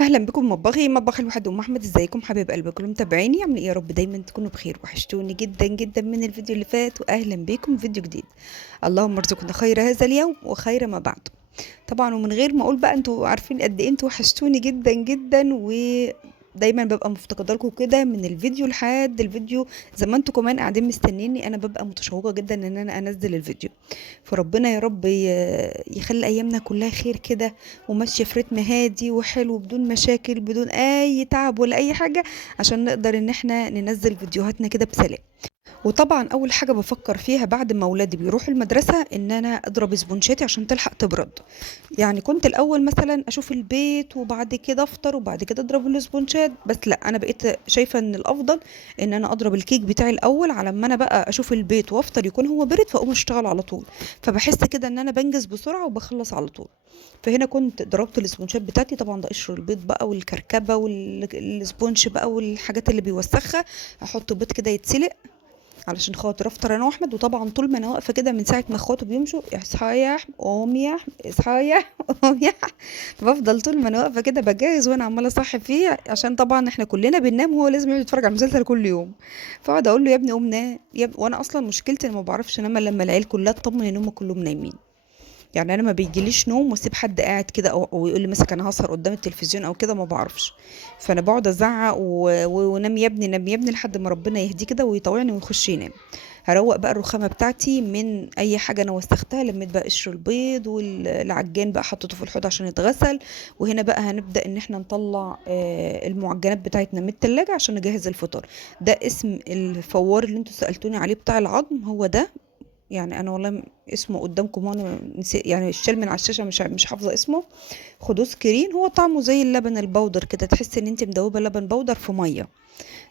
اهلا بكم مطبخي مطبخ الواحد ام احمد. ازيكم حبايب قلبي كلهم متابعيني؟ عاملين ايه؟ يا رب دايما تكونوا بخير. وحشتوني جدا جدا من الفيديو اللي فات، واهلا بيكم في فيديو جديد. اللهم ارزقنا خير هذا اليوم وخير ما بعده. طبعا ومن غير ما اقول بقى، انتوا عارفين قد ايه انتوا وحشتوني جدا جدا، ودايما ببقى مفتقده لكم كده من الفيديو لحد الفيديو. زي ما انتوا كمان قاعدين مستنيني، انا ببقى متشوقه جدا ان انا انزل الفيديو. فربنا يا رب يخلي ايامنا كلها خير كده، وماشيه في رتم هادي وحلو بدون مشاكل، بدون اي تعب ولا اي حاجه، عشان نقدر ان احنا ننزل فيديوهاتنا كده بسلام. وطبعا اول حاجه بفكر فيها بعد ما اولادي بيروحوا المدرسه ان انا اضرب سبونشاتي عشان تلحق تبرد. يعني كنت الاول مثلا اشوف البيت وبعد كده افطر وبعد كده اضرب السبونشات، بس لا، انا بقيت شايفه ان الافضل ان انا اضرب الكيك بتاعي الاول، على ما انا بقى اشوف البيت وافطر يكون هو برد، فاقوم اشتغل على طول. فبحس كده ان انا بنجز بسرعه وبخلص على طول. فهنا كنت ضربت السبونشات بتاعتي، طبعا ده قشر البيض بقى والكركبه والسبونش بقى والحاجات اللي بيوسخها. احط بيض كده يتسلق علشان خاطر افطر انا واحمد. وطبعا طول ما انا واقفه كده من ساعه ما اخواته بيمشوا، اصحى يا احمد، قوم يا احمد، اصحى يا احمد، قوم يا احمد. بفضل طول ما انا واقفه كده بجهز وانا عماله اصحي فيه، عشان طبعا احنا كلنا بننام وهو لازم يقعد يتفرج على المسلسل كل يوم. فاقعد اقول له يا ابني قوم نام يا ابني، وانا اصلا مشكلتي انا ما بعرفش انام إلا لما العيل كلها تطمن ان هم كلهم نايمين. يعني انا ما بيجيليش نوم واسيب حد قاعد كده، او يقول لي مثلا انا هسهر قدام التلفزيون او كده، ما بعرفش. فانا بقعد ازعق ونام يا ابني، نام يا ابني، لحد ما ربنا يهديه كده ويطوعني ويخش ينام. هروق بقى الرخامه بتاعتي من اي حاجه انا وسختها، لميت بقى قشر البيض والعجان بقى حطيته في الحوض عشان يتغسل. وهنا بقى هنبدا ان احنا نطلع المعجنات بتاعتنا من التلاجة عشان نجهز الفطار. ده اسم الفوار اللي انتوا سالتوني عليه بتاع العظم، هو ده. يعني انا والله اسمه قدامكم وانا يعني الشال من على الشاشه، مش حافظه اسمه. خدوس كرين، هو طعمه زي اللبن البودر كده، تحس ان انت مدوبه لبن بودر في ميه.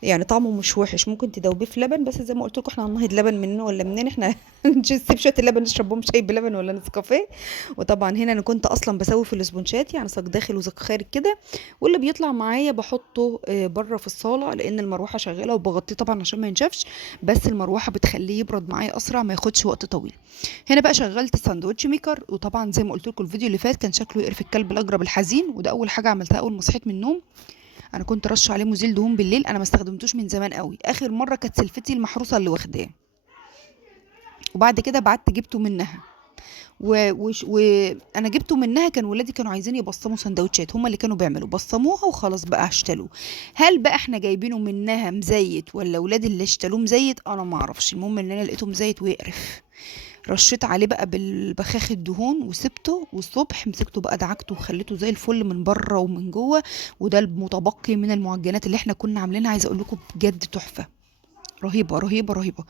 يعني طعمه مش وحش، ممكن تدوبيه في لبن، بس زي ما قلت لكم احنا هننهض لبن منين ولا منين؟ احنا نسيب شويه اللبن نشرب بهم شاي بلبن ولا نسكافيه. وطبعا هنا انا كنت اصلا بسوي في الاسبونشات، يعني صاج داخل وصاج خارج كده. واللي بيطلع معايا بحطه بره في الصاله، لان المروحه شغاله وبغطيه طبعا عشان ما ينشفش. بس المروحه بتخليه يبرد معايا اسرع، ما ياخدش وقت طويل. هنا بقى شغلت الساندوتش ميكر، وطبعا زي ما قلت لكم الفيديو اللي فات كان شكله يقرف الكلب الاجرب الحزين، وده اول حاجه عملتها اول ما صحيت من النوم. انا كنت رش عليه مزيل دهون بالليل، انا ما استخدمتوش من زمان قوي، اخر مره كانت سلفتي المحروسه اللي واخداه. وبعد كده بعدت جبته منها. وانا جبته منها، كان ولادي كانوا عايزين يبصموا سندوتشات، هما اللي كانوا بيعملوا بصموها وخلاص بقى اشتلوا. هل بقى احنا جايبينه منها مزيت ولا ولادي اللي اشتلوه مزيت؟ انا ما اعرفش، المهم ان انا لقيته مزيت ويقرف. رشيت عليه بقى بالبخاخ الدهون وسبته، والصبح مسكته بقى دعكته وخليته زي الفل من بره ومن جوه. وده المتبقي من المعجنات اللي احنا كنا عاملينها، عايزه اقول لكم بجد تحفه. رهيبه رهيبه رهيبه.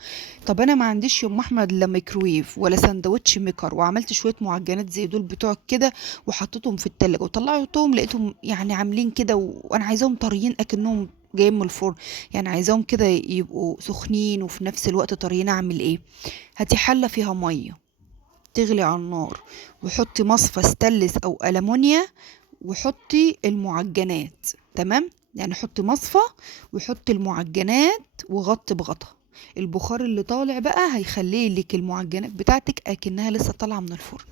طب انا ما عنديش يا ام احمد لا ميكرويف ولا سندوتش ميكر، وعملت شويه معجنات زي دول بتوع كده وحطيتهم في التلاجة وطلعتهم لقيتهم يعني عاملين كده، وانا عايزاهم طريين اكنهم جايين من الفرن. يعني عايزاهم كده يبقوا سخنين وفي نفس الوقت طريين. اعمل ايه؟ هاتي حله فيها ميه تغلي على النار، وحطي مصفى ستانلس او ألمونيا، وحطي المعجنات. تمام؟ يعني حطي مصفى وحطي المعجنات وغطي بغطا. البخار اللي طالع بقى هيخلي لك المعجنات بتاعتك اكنها لسه طالعه من الفرن.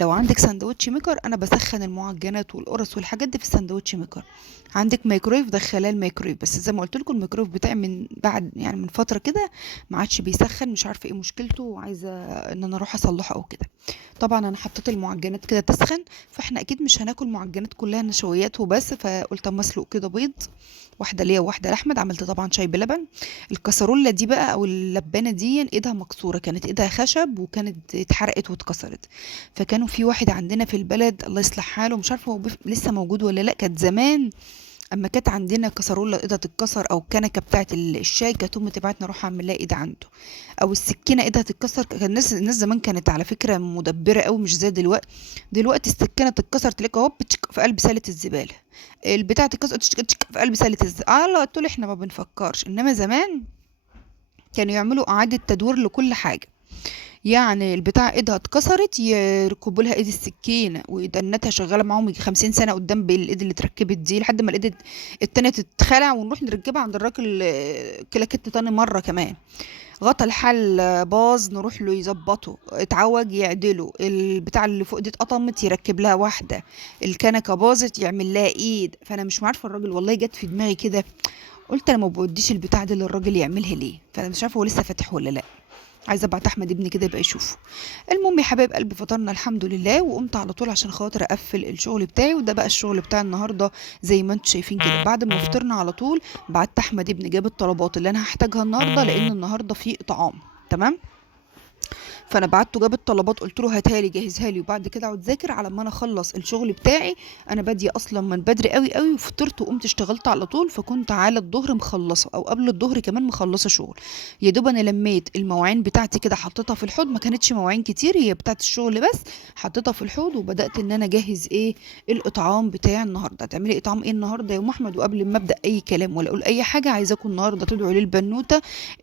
لو عندك ساندوتش ميكر، انا بسخن المعجنات والقرص والحاجات دي في الساندوتش ميكر. عندك مايكرويف، دخلها الميكرويف، بس زي ما قلت لكم الميكرويف بتاعي من بعد يعني من فتره كده ما عادش بيسخن، مش عارفه ايه مشكلته، وعايزه ان انا اروح اصلحه او كده. طبعا انا حطيت المعجنات كده تسخن، فاحنا اكيد مش هناكل معجنات كلها نشويات وبس، فقلت اما اسلق كده بيض، واحده ليا وواحده لاحمد. عملت طبعا شاي بلبن. الكسرولة دي بقى او اللبانه دي ايدها مكسوره، كانت ايدها خشب وكانت اتحرقت واتكسرت. فكانوا في واحد عندنا في البلد الله يصلح حاله، مش عارفه هو لسه موجود ولا لا، كانت زمان اما كانت عندنا كسرولة ايدها تتكسر او الكنكه بتاعه الشاي، كانت امي تبعتنا نروح اعمل لها ايد عنده. او السكينه ايدها تتكسر، كان الناس زمان كانت على فكره مدبره قوي، مش زي دلوقتي. دلوقتي السكينه تتكسر تلاقيها هوب تشك في قلب سله الزباله. البتاع تتكسر تشك تشك في قلب سله الزباله. الله، قلت له احنا ما بنفكرش، انما زمان كانوا يعملوا اعاده تدوير لكل حاجه. يعني البتاع ايدها اتكسرت يركبوا لها ايد السكينه، ويدنتها شغاله معاهم يجي 50 سنه قدام بالايد اللي اتركبت دي، لحد ما الايد التانية تتخلع ونروح نركبها عند الراجل كلاكيت تاني مره كمان. غطا الحل باظ نروح له يظبطه، اتعوج يعدله، البتاع اللي فوق دي اتقطمت يركب لها واحده، الكنكه باظت يعمل لها ايد. فانا مش عارفه الراجل، والله جت في دماغي كده قلت انا ما بوديش البتاع ده للراجل يعملها ليه، فانا مش عارفه هو لسه فاتح ولا لا. عايزه ابعت احمد ابني كده يبقى يشوفه. المهم يا حبايب قلبي، فطرنا الحمد لله وقمت على طول عشان خاطر اقفل الشغل بتاعي، وده بقى الشغل بتاع النهارده زي ما انتم شايفين كده. بعد ما فطرنا على طول بعت احمد ابني جاب الطلبات اللي انا هحتاجها النهارده، لان النهارده في اطعام. تمام. فانا بعته جاب الطلبات، قلت له هاتها لي جهزها لي، وبعد كده اقعد ذاكر على ما انا اخلص الشغل بتاعي. انا باديه اصلا من بدري قوي قوي، وفطرت وقمت اشتغلت على طول، فكنت على الظهر مخلصه او قبل الظهر كمان مخلصه شغل. يا دوب انا لميت المواعين بتاعتي كده حطيتها في الحوض، ما كانتش مواعين كتير هي بتاعت الشغل بس، حطيتها في الحوض وبدات ان انا اجهز ايه الاطعام بتاع النهارده. هتعملي اطعام ايه النهارده يا ام احمد؟ وقبل ما ابدا اي كلام ولا اقول اي حاجه، عايزاكم النهارده تدعوا للبنوته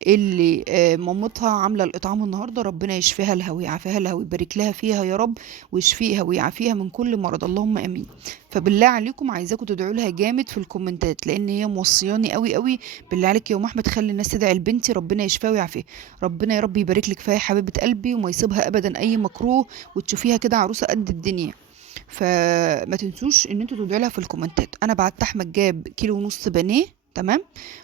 اللي مامتها عامله الاطعام النهارده، ربنا يشفيها لها ويعافيها لها ويبارك لها فيها يا رب، ويشفيها ويعافيها من كل مرض، اللهم امين. فبالله عليكم عايزاكم تدعوا لها جامد في الكومنتات، لان هي موصياني قوي قوي. بالله عليك يا ام احمد خلي الناس تدعي لبنتي ربنا يشفيها ويعافيها. ربنا يا رب يبارك لك فيها يا حبيبه قلبي، وما يصيبها ابدا اي مكروه، وتشوفيها كده عروسه قد الدنيا. فما تنسوش ان انتوا تدعوا لها في الكومنتات. انا بعت احمد جاب كيلو ونص بانيه، تمام،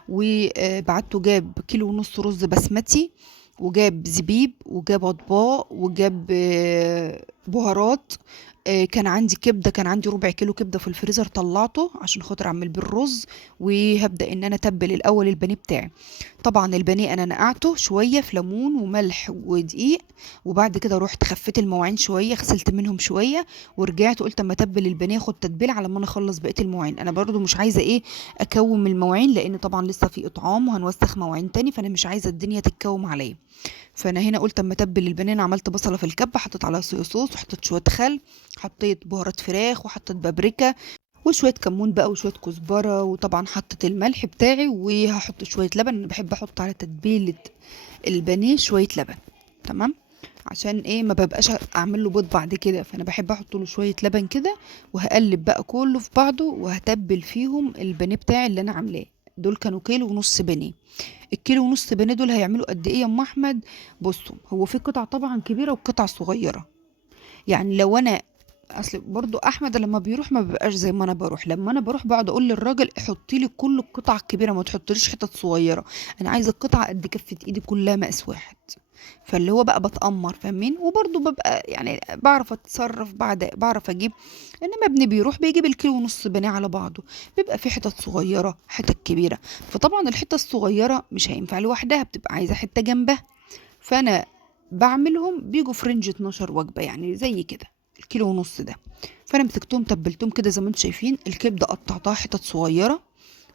وبعته جاب كيلو ونص رز بسمتي، وجاب زبيب، وجاب اطباق، وجاب بهارات. كان عندي كبده، كان عندي ربع كيلو كبده في الفريزر طلعته عشان خاطر اعمل بالرز. وهبدا ان انا اتبل الاول البانيه بتاعي. طبعا البانيه انا نقعته شويه في ليمون وملح ودقيق، وبعد كده رحت خفيت المواعين شويه غسلت منهم شويه، ورجعت قلت اما اتبل البانيه اخد تتبيله على ما انا اخلص بقيه المواعين. انا برضو مش عايزه ايه اكوم المواعين، لان طبعا لسه في اطعام وهنوسخ مواعين تاني، فانا مش عايزه الدنيا تتكوم عليا. فانا هنا قلت اما اتبل البانيه، عملت بصله في الكبه، حطيت عليها صويا صوص، وحطيت شويه خل، حطيت بهارات فراخ، وحطيت بابريكا، وشويه كمون بقى، وشويه كزبره، وطبعا حطيت الملح بتاعي، وهحط شويه لبن. انا بحب احط على تتبيله البانيه شويه لبن، تمام، عشان ايه ما ببقاش اعمل له بيض بعد كده، فانا بحب احط له شويه لبن كده، وهقلب بقى كله في بعضه، وهتبل فيهم البانيه بتاعي اللي انا عاملاه. دول كانوا كيلو ونص بانيه. الكيلو ونص بانيه دول هيعملوا قد ايه يا ام احمد؟ بصوا، هو في قطع طبعا كبيره وقطع صغيره. يعني لو انا، اصل برضو احمد لما بيروح ما بيبقاش زي ما انا بروح. لما انا بروح بقعد اقول للراجل حطي لي كل القطع الكبيره، ما تحطليش حتت صغيره، انا عايزه القطعه قد كفه ايدي كلها مقاس واحد. فاللي هو بقى بتأمر، فاهمين؟ وبرضو ببقى يعني بعرف اتصرف، بعرف اجيب. انما ابني بيروح بيجيب الكيلو ونص بانيه على بعضه، بيبقى في حتت صغيره حتت كبيره، فطبعا الحته الصغيره مش هينفع لوحدها، بتبقى عايزه حته جنبها. فانا بعملهم بيجوا في رينج 12 وجبه، يعني زي كده الكيلو ونص ده. فانا مسكتهم تبلتهم كده زي ما انتم شايفين. الكبده قطعتها حتت صغيره،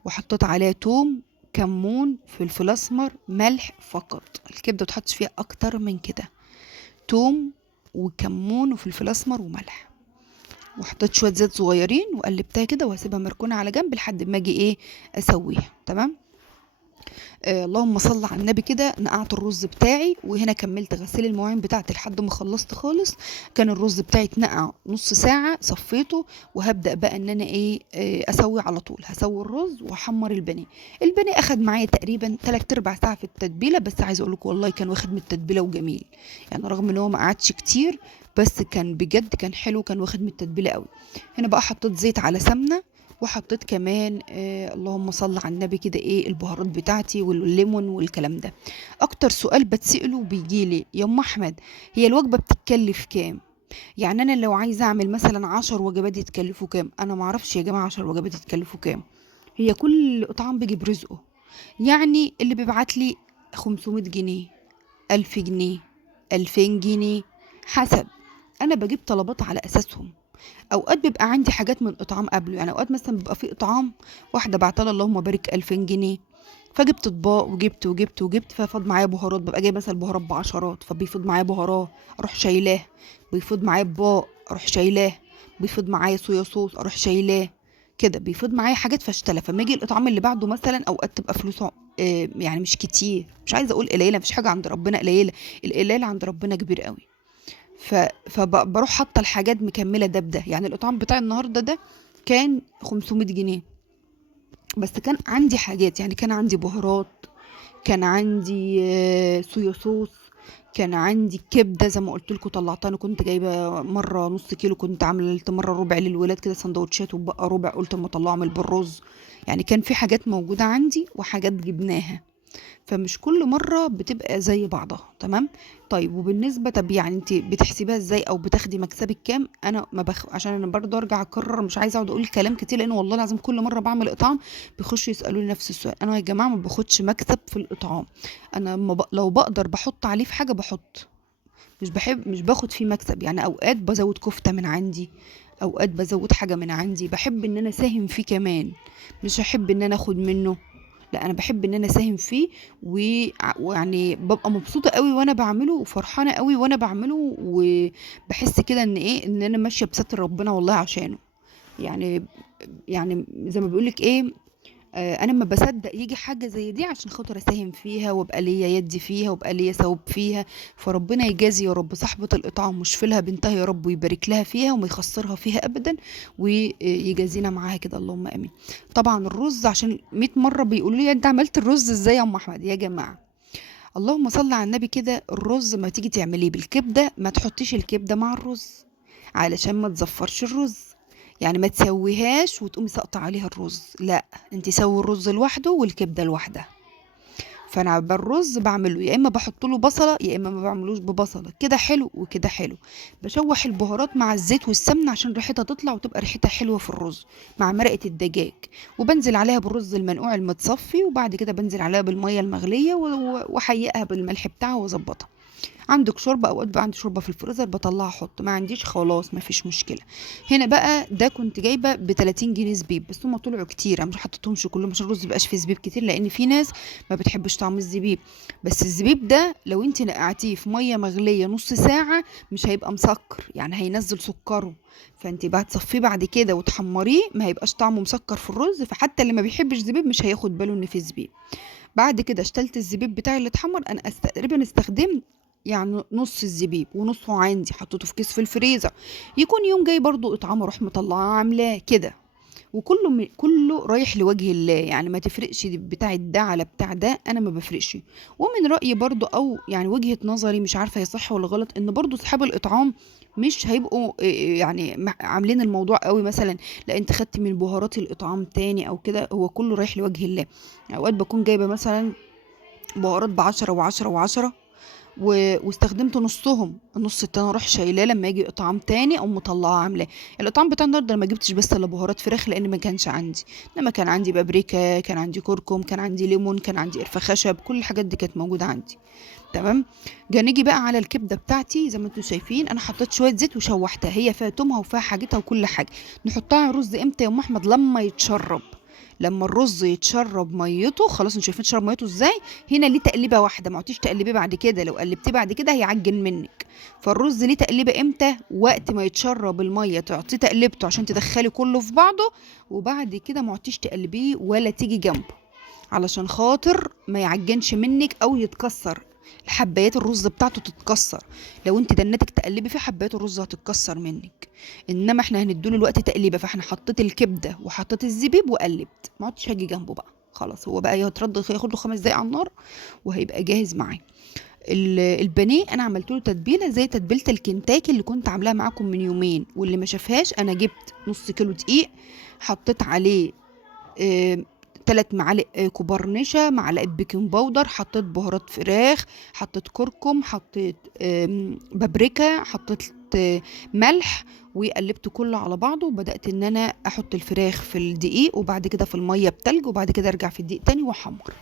وحطيت عليها توم، كمون، فلفل اسمر، ملح فقط. الكبده متحطش فيها اكتر من كده. توم وكمون وفلفل اسمر وملح، وحطيت شويه زيت صغيرين، وقلبتها كده وهسيبها مركونه على جنب لحد ما اجي ايه اسويها. تمام. اللهم صل على النبي. كده نقعت الرز بتاعي، وهنا كملت غسيل المواعين بتاعتي لحد ما خلصت خالص. كان الرز بتاعي اتنقع نص ساعة، صفيته، وهبدأ بقى ان انا ايه اسوي على طول. هسوي الرز واحمر البانيه. البانيه اخد معايا تقريبا 3/4 ساعة في التتبيلة، بس عايزه اقول لكم والله كان واخد من التتبيلة وجميل. يعني رغم ان هو ما قعدش كتير، بس كان بجد كان حلو، كان واخد من التتبيلة قوي. هنا بقى حطيت زيت على سمنة، وحطيت كمان اللهم صل على النبي كده ايه البهارات بتاعتي والليمون والكلام ده. اكتر سؤال بتسأله وبيجيلي يا ام احمد، هي الوجبة بتتكلف كام؟ يعني انا لو عايزه اعمل مثلا 10 وجبات يتكلفوا كام؟ انا معرفش يا جماعة 10 وجبات يتكلفوا كام. هي كل طعام بيجي برزقه. يعني اللي بيبعت لي 500 جنيه، 1000 جنيه، 2000 جنيه، حسب. انا بجيب طلبات على اساسهم. اوقات بيبقى عندي حاجات من اطعام قبله، يعني اوقات مثلا بيبقى في اطعام واحده بعتلها اللهم بارك 2000 جنيه، فجبت اطباق وجبت ففاض معايا بهارات، ببقى جايبه مثلا البهارات بعشرات، فبيفض معايا بهارات اروح شايلاه، بيفض معايا اطباق اروح شايلاه، بيفض معايا صويا صوص اروح شايلاه، كده بيفض معايا حاجات فاشتله. فما يجي الاطعام اللي بعده مثلا اوقات تبقى فلوسه يعني مش كتير، مش عايزه اقول قليله، مفيش حاجه عند ربنا قليله، القليل عند ربنا كبير قوي. فبروح حاطه الحاجات مكمله ده بده. يعني الاطعام بتاع النهارده ده كان 500 جنيه، بس كان عندي حاجات، يعني كان عندي بهارات، كان عندي صويا صوص، كان عندي كبده زي ما قلت لكم طلعتها. انا كنت جايبه مره نص كيلو، كنت عملت مره ربع للولاد كده سندوتشات وبقى ربع، قلت اما اطلعه اعمل بالرز. يعني كان في حاجات موجوده عندي وحاجات جبناها، فمش كل مرة بتبقى زي بعضها. تمام. طيب وبالنسبة، طب يعني انت بتحسبيها ازاي او بتاخدي مكسبك كام؟ انا ما عشان انا برضه ارجع اكرر، مش عايزه اقعد اقول كلام كتير، لان والله العظيم كل مرة بعمل اطعام بيخشوا يسالوني نفس السؤال. انا يا جماعة ما باخدش مكسب في الاطعام. انا لو بقدر بحط عليه في حاجة بحط، مش باخد فيه مكسب. يعني اوقات بزود كفتة من عندي، اوقات بزود حاجة من عندي، بحب ان انا اساهم فيه كمان، مش احب ان انا اخد منه. لا، انا بحب ان انا اساهم فيه، ويعني ببقى مبسوطه قوي وانا بعمله وفرحانه قوي وانا بعمله، وبحس كده ان ايه، ان انا ماشيه بستر ربنا والله عشانه. يعني يعني زي ما بيقولك ايه، انا ما بصدق يجي حاجه زي دي عشان خاطر اساهم فيها وابقى ليا يدي فيها وابقى ليا ثواب فيها. فربنا يجازي يا رب صاحبه الاطعام ويشفي لها بنتها يا رب، ويبارك لها فيها وما يخسرها فيها ابدا، ويجازينا معاها كده، اللهم امين. طبعا الرز، عشان 100 مره بيقولوا لي انت عملت الرز ازاي يا ام احمد؟ يا جماعه اللهم صل على النبي كده، الرز ما تيجي تعمليه بالكبده ما تحطيش الكبده مع الرز، علشان ما تزفرش الرز. يعني ما تسويهاش وتقومي ساقطه عليها الرز، لا، انت سوي الرز لوحده والكبده لوحدها. فانا بالرز بعمله يا اما بحط له بصله يا اما ما بعملوش ببصله، كده حلو وكده حلو. بشوح البهارات مع الزيت والسمنه عشان ريحتها تطلع وتبقى ريحتها حلوه في الرز مع مرقه الدجاج، وبنزل عليها بالرز المنقوع المتصفي، وبعد كده بنزل عليها بالميه المغليه واحيقها بالملح بتاعها واظبطها. عندك شوربه، اوقات بقى عندي شوربه في الفريزر بطلعها احط، ما عنديش خلاص ما فيش مشكله. هنا بقى ده كنت جايبه ب 30 جنيه زبيب، بس هم طلعوا كتير، انا مش حطيتهمش كلهم عشان الرز مبقاش فيه زبيب كتير، لان في ناس ما بتحبش طعم الزبيب. بس الزبيب ده لو انت نقعتيه في ميه مغليه نص ساعه مش هيبقى مسكر، يعني هينزل سكره. فانت بقى تصفيه بعد كده وتحمريه، ما هيبقاش طعمه مسكر في الرز، فحتى اللي ما بيحبش زبيب مش هياخد باله ان فيه زبيب. بعد كده اشتلت الزبيب بتاعي اللي اتحمر، انا تقريبا استخدمت يعني نص الزبيب ونصه عندي حطيته في كيس في الفريزر، يكون يوم جاي برضو اطعمه اروح مطلعاه عاملاه كده. وكله كله رايح لوجه الله، يعني ما تفرقش بتاع ده على بتاع ده، انا ما بفرقش. ومن رأيي برضو، او يعني وجهة نظري، مش عارفة هي صح ولا غلط، ان برضو اصحاب الاطعام مش هيبقوا يعني عاملين الموضوع قوي مثلا، لا انت خدتي من بهارات الاطعام تاني او كده، هو كله رايح لوجه الله. اوقات بكون جايبة مثلا بهارات ب10 و10 و10، واستخدمت نصهم، النص التاني اروح شايلاه لما يجي اطعام تاني او مطلعاه عاملاه. الاطعام بتاع النهارده ما جبتش بس الا بهارات فراخ لان ما كانش عندي، انما كان عندي بابريكا، كان عندي كركم، كان عندي ليمون، كان عندي قرفه خشب، كل الحاجات دي كانت موجوده عندي. تمام. نيجي بقى على الكبده بتاعتي، زي ما انتم شايفين انا حطيت شويه زيت وشوحتها، هي فيها تومها وفيها حاجتها وكل حاجه. نحطها على الرز امتى يا ام احمد؟ لما يتشرب، لما الرز يتشرب ميته خلاص. انتوا شايفين تشرب ميته ازاي؟ هنا ليه تقليبه واحده، ما عدتيش تقلبيه بعد كده، لو قلبتيه بعد كده هيعجن منك. فالرز ليه تقليبه امتى؟ وقت ما يتشرب الميه تعطيه تقلبته عشان تدخلي كله في بعضه، وبعد كده ما عدتيش تقلبيه ولا تيجي جنبه، علشان خاطر ما يعجنش منك او يتكسر، حبايات الرز بتاعته تتكسر. لو انت دنتك تقلبي في حبايات الرز هتتكسر منك. انما احنا هنديله الوقت تقليبه، فاحنا حطيت الكبده وحطيت الزبيب وقلبت، ما عدتش هاجي جنبه بقى خلاص، هو بقى يترد ياخد له 5 دقايق على النار وهيبقى جاهز معايا. البانيه انا عملت له تتبيله زي تتبيله الكنتاكي اللي كنت عاملاها معاكم من يومين، واللي ما شافهاش انا جبت نص كيلو دقيق، حطيت عليه 3 معالق كبار نشا، معلقه بيكنج باودر، حطيت بهارات فراخ، حطيت كركم، حطيت بابريكا، حطيت ملح، وقلبت كله على بعضه، وبدات ان انا احط الفراخ في الدقيق وبعد كده في الميه بتلج، وبعد كده ارجع في الدقيق تاني واحمر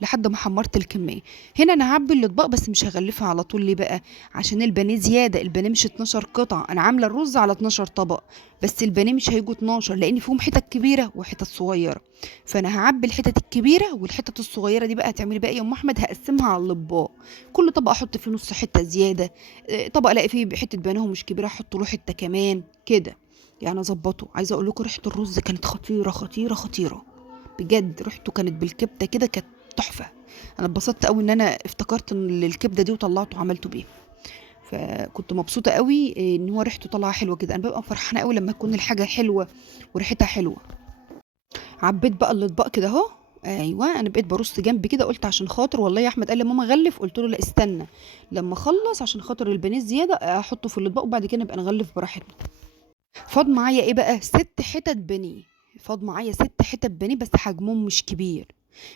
لحد ما حمرت الكميه. هنا انا هعبي الاطباق بس مش هغلفها على طول، ليه بقى؟ عشان البانيه زياده، البانيه مش 12 قطعه، انا عامله الرز على 12 طبق، بس البانيه مش هيجوا 12 لان فيهم حتت كبيره وحتت صغيره. فانا هعبي الحتت الكبيره، والحتت الصغيره دي بقى هتعملي بقى إيه يا ام احمد؟ هقسمها على الاطباق، كل طبق احط فيه نص حته زياده، طبق الاقي فيه حته بانيه مش كبيره احط له حته كمان كده، يعني اظبطه. عايزه اقول لكم ريحه الرز كانت خطيره خطيره خطيره بجد، ريحته كانت بالكبده كده، كانت تحفه. انا اتبسطت قوي ان انا افتكرت ان الكبده دي وطلعته وعملته بيه، فكنت مبسوطه قوي ان هو ريحته طالعه حلوه كده. انا ببقى فرحانه قوي لما تكون الحاجه حلوه وريحتها حلوه. عبيت بقى الاطباق كده اهو. ايوه، انا بقيت برص جنبي كده، قلت عشان خاطر والله يا احمد قال لي ماما غلف، قلت له لا استنى لما اخلص عشان خاطر البانيه زياده احطه في الاطباق وبعد كده نبقى نغلف براحتنا. فاض معايا ايه بقى، 6 حتت بانيه. فاض معايا 6 حتت بانيه بس حجمهم مش كبير.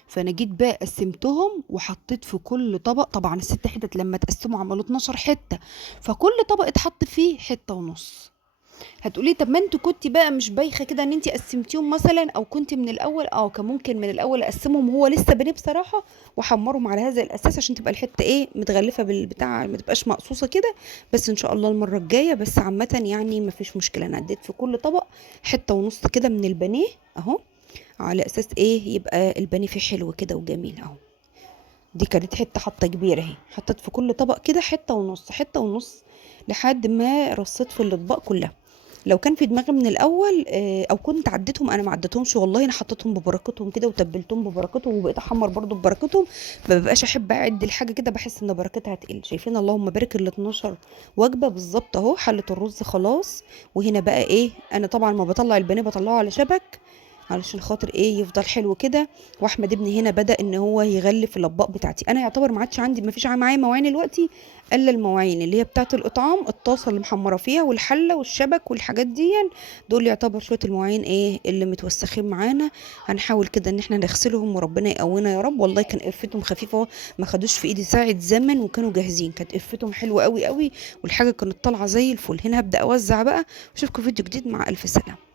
فانا جيت بقى قسمتهم وحطيت في كل طبق، طبعا ال6 حتت لما تقسموا عملوا 12 حته، فكل طبق اتحط فيه حته ونص. هتقولي طب ما انت كنتي بقى مش بايخه كده ان انت قسمتيهم مثلا، او كنت من الاول كان ممكن من الاول اقسمهم وهو لسه بانيه بصراحه، واحمرهم على هذا الاساس عشان تبقى الحته ايه متغلفه بالبتاع، ما تبقاش مقصوصه كده. بس ان شاء الله المره الجايه. بس عامه يعني ما فيش مشكله، انا اديت في كل طبق حته ونص كده من البانيه اهو، على اساس ايه يبقى البانيه فيه حلو كده وجميل اهو. دي كانت حته حطه كبيره اهي، حطيت في كل طبق كده حته ونص حته ونص لحد ما رصيت في الاطباق كلها. لو كان في دماغي من الاول او كنت عديتهم، انا ما عديتهمش والله، انا حطيتهم ببركتهم كده وتبلتهم ببركتهم وبقيت احمر برضو ببركتهم. ما ببقاش احب اعد الحاجه كده، بحس ان بركتها تقل. شايفين اللهم بارك ال 12 وجبه بالظبط اهو. حله الرز خلاص. وهنا بقى ايه، انا طبعا ما بطلع البانيه بطلعه على شبك علشان خاطر ايه يفضل حلو كده. واحمد ابني هنا بدأ ان هو يغلف الاطباق بتاعتي. انا يعتبر ما عادش عندي، ما فيش معايا مواعين دلوقتي الا المواعين اللي هي بتاعه الاطعام، الطاسه اللي محمره فيها والحله والشبك والحاجات دي. دول يعتبر شويه المواعين ايه اللي متوسخين معانا. هنحاول كده ان احنا نغسلهم وربنا يقوينا يا رب. والله كان قرفتهم خفيفه، ما خدوش في ايدي ساعه زمن وكانوا جاهزين، كانت قرفتهم حلوه قوي قوي والحاجه كانت طالعه زي الفل. هنا هبدأ اوزع بقى. اشوفكم فيديو جديد، مع الف سلامه.